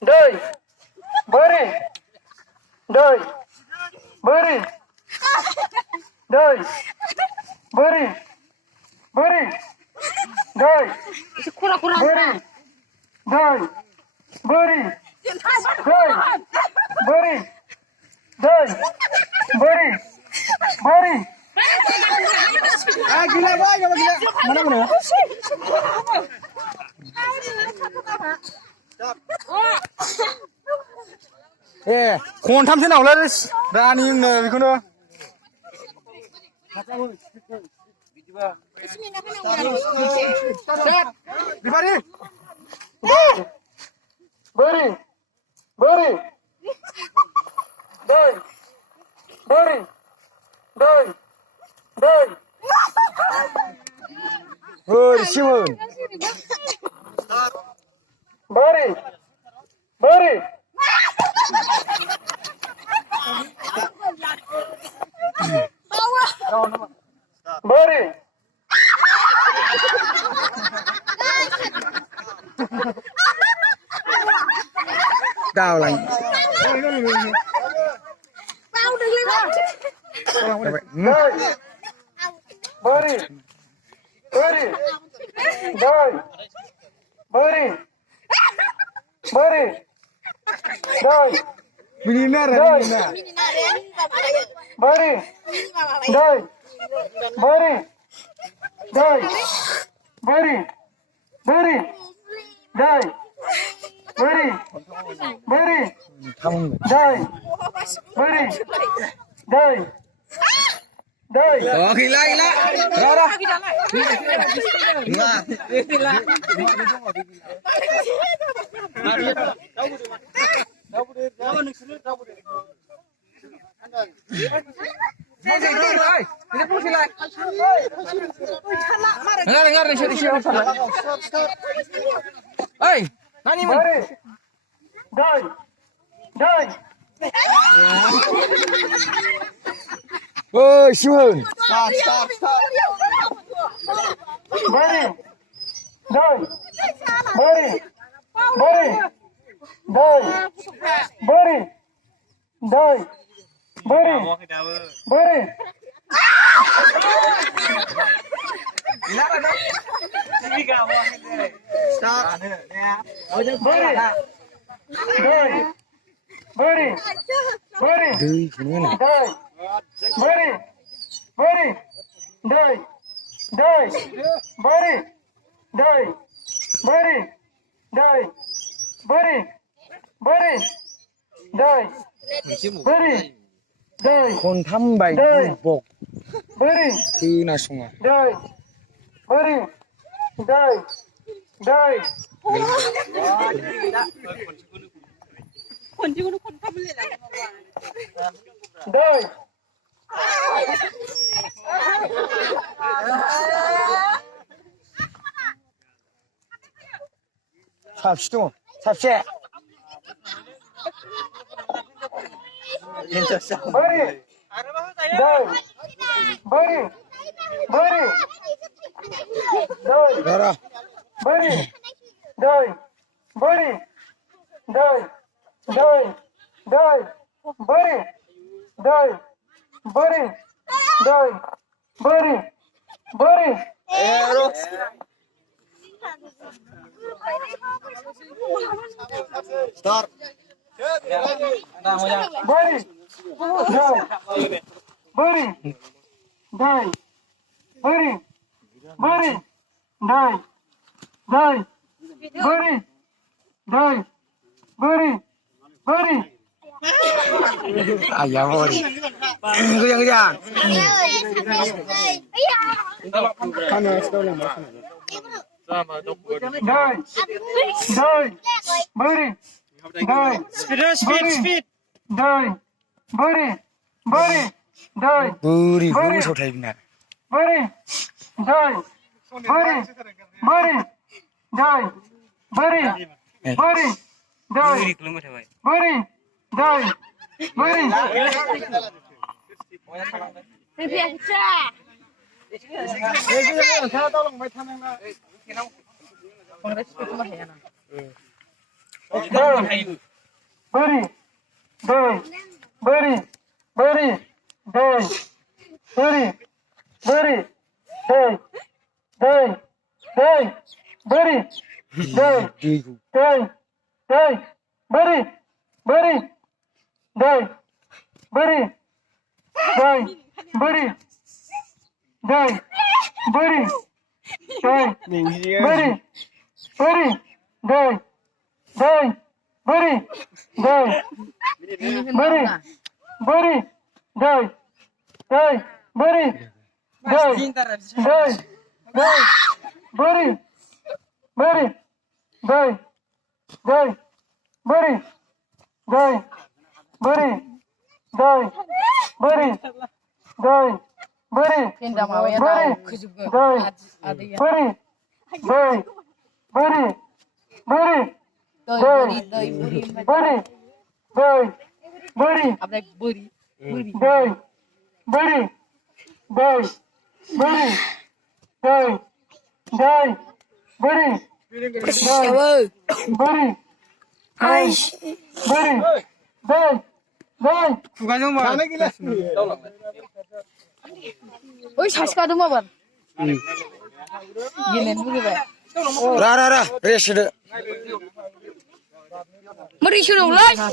Đây. Bơi đi. Đây. Bơi đi. Đây. Bơi đi. Bơi đi. Đây. Bơi đi. Đây. Bơi đi. Đây. Bơi đi. Đây. Bơi đi. Bơi đi. Gila boy, gila. Mana mana? Con thăm thế nào lên ra nhìn con nữa. Đi vào đi. Bơi đi. Bơi đi. Đây. Bơi đi. Đây. Đây. Ơi, siêu ơi. Bơi đi. Bơi đi. Bơi đi. Đau lành. Bao đừng lên đó. Đây. Bơi đi. Bơi đi. Đây. Bơi đi. Bơi đi. Đây. Menina rồi, menina. Bơi đi. Đây. Bơi đi. Đây. Bơi đi. Bơi đi. Đây. Bơi đi. Bơi đi. Đây. Bơi đi. Đây. Đây. Gila. Ra ra. Dengar siapa? Nani man? Đây. Đây. Ơi, siêu hơn. Stop. Bơi đi. Đây. Bơi đi. Bơi đi. Đây. Bơi đi. Đây. Bơi đi. Bơi đi. Stop. Bơi đi. Đây. Bơi đi. Bơi đi. Đây, ini nak. Đây. Bơi đi. Bơi đi. Đây. Đây. Bơi đi. Đây. Bơi đi. Đây. Bơi đi. Bơi đi. Đây. Bơi đi. Đây. คนทำใบปก Bơi đi. คือน่าสงสาร Đây. Bơi đi. Đây. Đây. คนที่ทุกคนเข้าไปเรียนอะไรมาว่า Đây. 삽시도 삽시 Bơi đi. Đây. Bơi đi. Bơi đi. Đây. 가라 Bơi đi. Đây. Bơi đi. Đây. Đây. Đây. Bơi đi. Đây. Bơi đi. Đây. Bơi đi. Bơi đi. start Bơi đi. Đây. Bơi đi. Đây. Bơi đi. Bơi đi. Đây. Đây. Bơi đi. Đây. Bơi đi. Bơi đi. ayah mori kejang Đây. Đây. Bơi đi. Đây. speed Đây. Bơi đi. Bơi đi. Đây. buri buri sao thay bina Bơi đi. Đây. Bơi đi. Bơi đi. Đây. Bơi đi. Bơi đi. Đây. Bơi đi. Đây. Bơi đi. đi biển cha doi, bari, doi, bari, bari, doi, bari, bari, doi, doi, doi, bari, doi, doi, doi, bari, bari, doi, bari, doi, bari, doi, bari, doi, bari, bari, doi, doi, bari, doi, bari, bari, doi, doi, bari, doi, doi, doi, bari, bari, doi, doi, bari, doi, bari, doi, bari, doi, bari, Tinda mau ya bari, tahu kejuga. doi, Ada ya. bari, doi, bari, bari, Doi doi, buri. bari, doi, bari, Apa buri? Buri. doi, bari, doi, bari, doi, doi, bari, doi, bari, doi, bari, doi, doi, खुगाजों मा Oi saska dong apa? Gini buri ba. रा रा रा rest होदो Mari suruh lah.